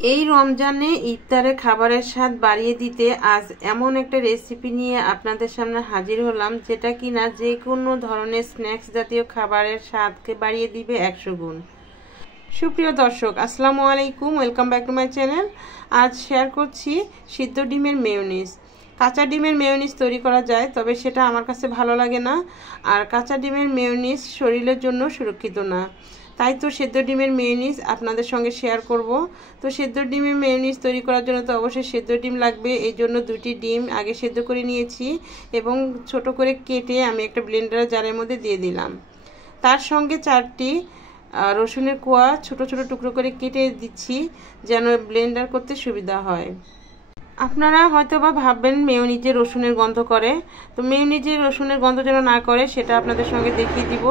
এই রমজানে ইফতারে খাবারের স্বাদ বাড়িয়ে দিতে আজ এমন একটা রেসিপি নিয়ে আপনাদের সামনে হাজির হলাম, যেটা কিনা যে কোনো ধরনের স্ন্যাক্স জাতীয় খাবারের স্বাদকে বাড়িয়ে দিবে 100 গুণ। সুপ্রিয় দর্শক, আসসালামু আলাইকুম, welcome back to my channel. আজ শেয়ার করছি সিদ্ধ ডিমের মেয়োনিজ। কাঁচা ডিমের মেয়োনিজ তৈরি করা যায়, তবে সেটা আমার কাছে ভালো লাগে না, আর কাঁচা ডিমের মেয়োনিজ শরীরের জন্য সুরক্ষিত না। তাই তো সেদ্ধ ডিমের মেয়োনিজ আপনাদের সঙ্গে শেয়ার করব। তো সেদ্ধ ডিমের মেয়োনিজ তৈরি করার জন্য তো অবশ্যই সেদ্ধ ডিম লাগবে। এই জন্য 2টি ডিম আগে সেদ্ধ করে নিয়েছি এবং ছোট করে কেটে আমি একটা ব্লেন্ডার জারের মধ্যে দিয়ে দিলাম। তার সঙ্গে 4টি রসুনের কোয়া ছোট ছোট টুকরো করে কেটে দিচ্ছি, যেন ব্লেন্ডার করতে সুবিধা হয়। আপনারা হয়তো বা ভাববেন মেয়োনিজে রসুনের গন্ধ করে, তো মেয়োনিজে রসুনের গন্ধ যেন না করে সেটা আপনাদের সঙ্গে দেখিয়ে দিব।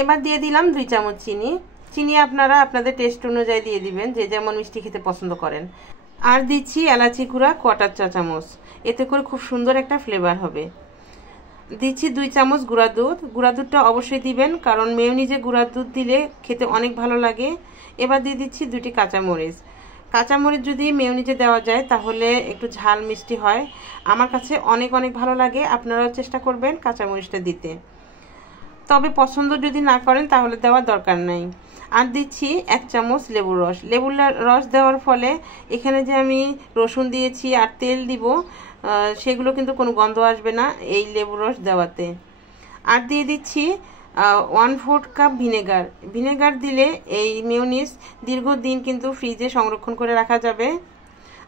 এবার দিয়ে দিলাম 2 চামচ চিনি। চিনি আপনারা আপনাদের টেস্ট অনুযায়ী দিয়ে দিবেন, যে যেমন মিষ্টি খেতে পছন্দ করেন। আর দিচ্ছি এলাচি গুঁড়া 1/4 চা চামচ, এতে করে খুব সুন্দর একটা ফ্লেভার হবে। দিচ্ছি 2 চামচ গুঁড়া দুধ। গুঁড়া দুধটা অবশ্যই দিবেন, কারণ মেয়োনিজে গুঁড়া দুধ দিলে খেতে অনেক ভালো লাগে। এবার দিয়ে দিচ্ছি 2টি কাঁচামরিচ। কাঁচামরিচ যদি মেয়োনিজে দেওয়া যায় তাহলে একটু ঝাল মিষ্টি হয়, আমার কাছে অনেক ভালো লাগে। আপনারাও চেষ্টা করবেন কাঁচামরিচটা দিতে, তবে পছন্দ যদি না করেন তাহলে দেওয়ার দরকার নাই। আর দিচ্ছি 1 চামচ লেবুর রস। লেবুর রস দেওয়ার ফলে এখানে যে আমি রসুন দিয়েছি আর তেল দিব, সেগুলো কিন্তু কোনো গন্ধ আসবে না এই লেবুর রস দেওয়াতে। আর দিয়ে দিচ্ছি 1/4 কাপ ভিনেগার। ভিনেগার দিলে এই মেয়োনিজ দীর্ঘদিন কিন্তু ফ্রিজে সংরক্ষণ করে রাখা যাবে।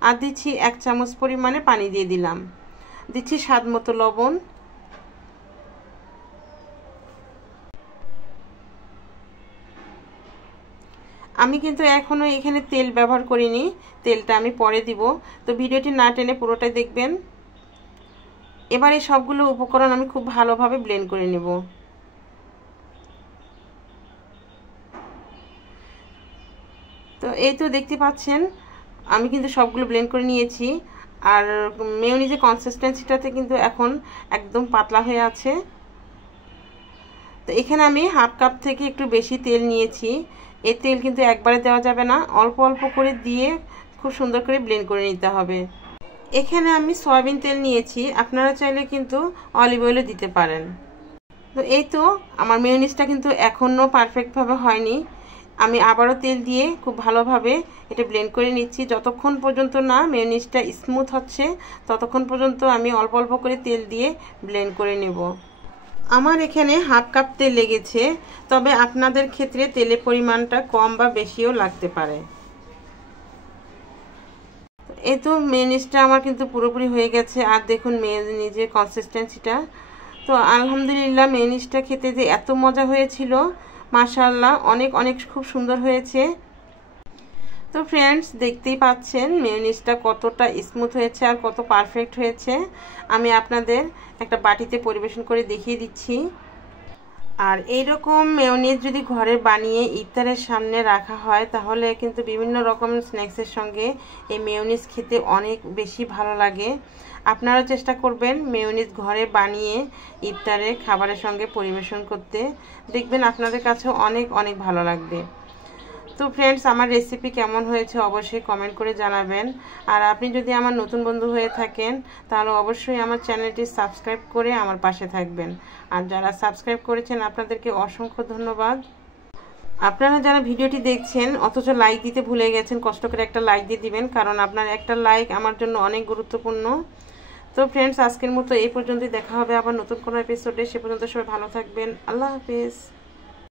আর দিচ্ছি 1 চামচ পরিমাণে পানি দিয়ে দিলাম। দিচ্ছি স্বাদ মতো লবণ। আমি কিন্তু এখনো এখানে তেল ব্যবহার করিনি, তেলটা আমি পরে দিব, তো ভিডিওটি না টেনে পুরোটাই দেখবেন। এবার এই সবগুলো উপকরণ আমি খুব ভালোভাবে ব্লেন্ড করে নেব। তো এই তো দেখতে পাচ্ছেন আমি কিন্তু সবগুলো ব্লেন্ড করে নিয়েছি, আর মেয়োনিজের কনসিস্টেন্সিটাতে কিন্তু এখন একদম পাতলা হয়ে আছে। তো এখানে আমি 1/2 কাপ থেকে একটু বেশি তেল নিয়েছি। এই তেল কিন্তু একবারে দেওয়া যাবে না, অল্প অল্প করে দিয়ে খুব সুন্দর করে ব্লেন্ড করে নিতে হবে। এখানে আমি সয়াবিন তেল নিয়েছি, আপনারা চাইলে কিন্তু অলিভ অয়েলও দিতে পারেন। তো এই তো আমার মেয়োনিজটা কিন্তু এখনও পারফেক্টভাবে হয়নি। আমি আবারও তেল দিয়ে খুব ভালোভাবে এটা ব্লেন্ড করে নিচ্ছি। যতক্ষণ পর্যন্ত না মেয়োনিজটা স্মুথ হচ্ছে ততক্ষণ পর্যন্ত আমি অল্প অল্প করে তেল দিয়ে ব্লেন্ড করে নেব। আমার এখানে 1/2 কাপ তেল লেগেছে, তবে আপনাদের ক্ষেত্রে তেলের পরিমাণটা কম বা বেশিও লাগতে পারে। এই তো মেয়োনিজটা আমার কিন্তু পুরোপুরি হয়ে গেছে, আর দেখুন মেয়োনিজের কনসিস্টেন্সিটা। তো আলহামদুলিল্লাহ, মেয়োনিজটা খেতে যে এত মজা হয়েছিল, মাশাআল্লাহ, অনেক খুব সুন্দর হয়েছে। তো ফ্রেন্ডস, দেখতেই পাচ্ছেন মেয়োনিজটা কতটা স্মুথ হয়েছে আর কত পারফেক্ট হয়েছে। আমি আপনাদের একটা বাটিতে পরিবেশন করে দেখিয়ে দিচ্ছি। আর এইরকম মেয়োনিজ যদি ঘরে বানিয়ে ইফতারের সামনে রাখা হয় তাহলে কিন্তু বিভিন্ন রকম স্ন্যাক্সের সঙ্গে এই মেয়োনিজ খেতে অনেক বেশি ভালো লাগে। আপনারা চেষ্টা করবেন মেয়োনিজ ঘরে বানিয়ে ইফতারে খাবারের সঙ্গে পরিবেশন করতে, দেখবেন আপনাদের কাছেও অনেক ভালো লাগবে। তো ফ্রেন্ডস, আমার রেসিপি কেমন হয়েছে অবশ্যই কমেন্ট করে জানাবেন। আর আপনি যদি আমার নতুন বন্ধু হয়ে থাকেন তাহলে অবশ্যই আমার চ্যানেলটি সাবস্ক্রাইব করে আমার পাশে থাকবেন। আর যারা সাবস্ক্রাইব করেছেন আপনাদেরকে অসংখ্য ধন্যবাদ। আপনারা যারা ভিডিওটি দেখছেন অথচ লাইক দিতে ভুলে গেছেন, কষ্ট করে একটা লাইক দিয়ে দিবেন, কারণ আপনার একটা লাইক আমার জন্য অনেক গুরুত্বপূর্ণ। তো ফ্রেন্ডস, আজকের মতো এই পর্যন্তই। দেখা হবে আবার নতুন কোনো এপিসোডে। সে পর্যন্ত সবাই ভালো থাকবেন। আল্লাহ হাফেজ।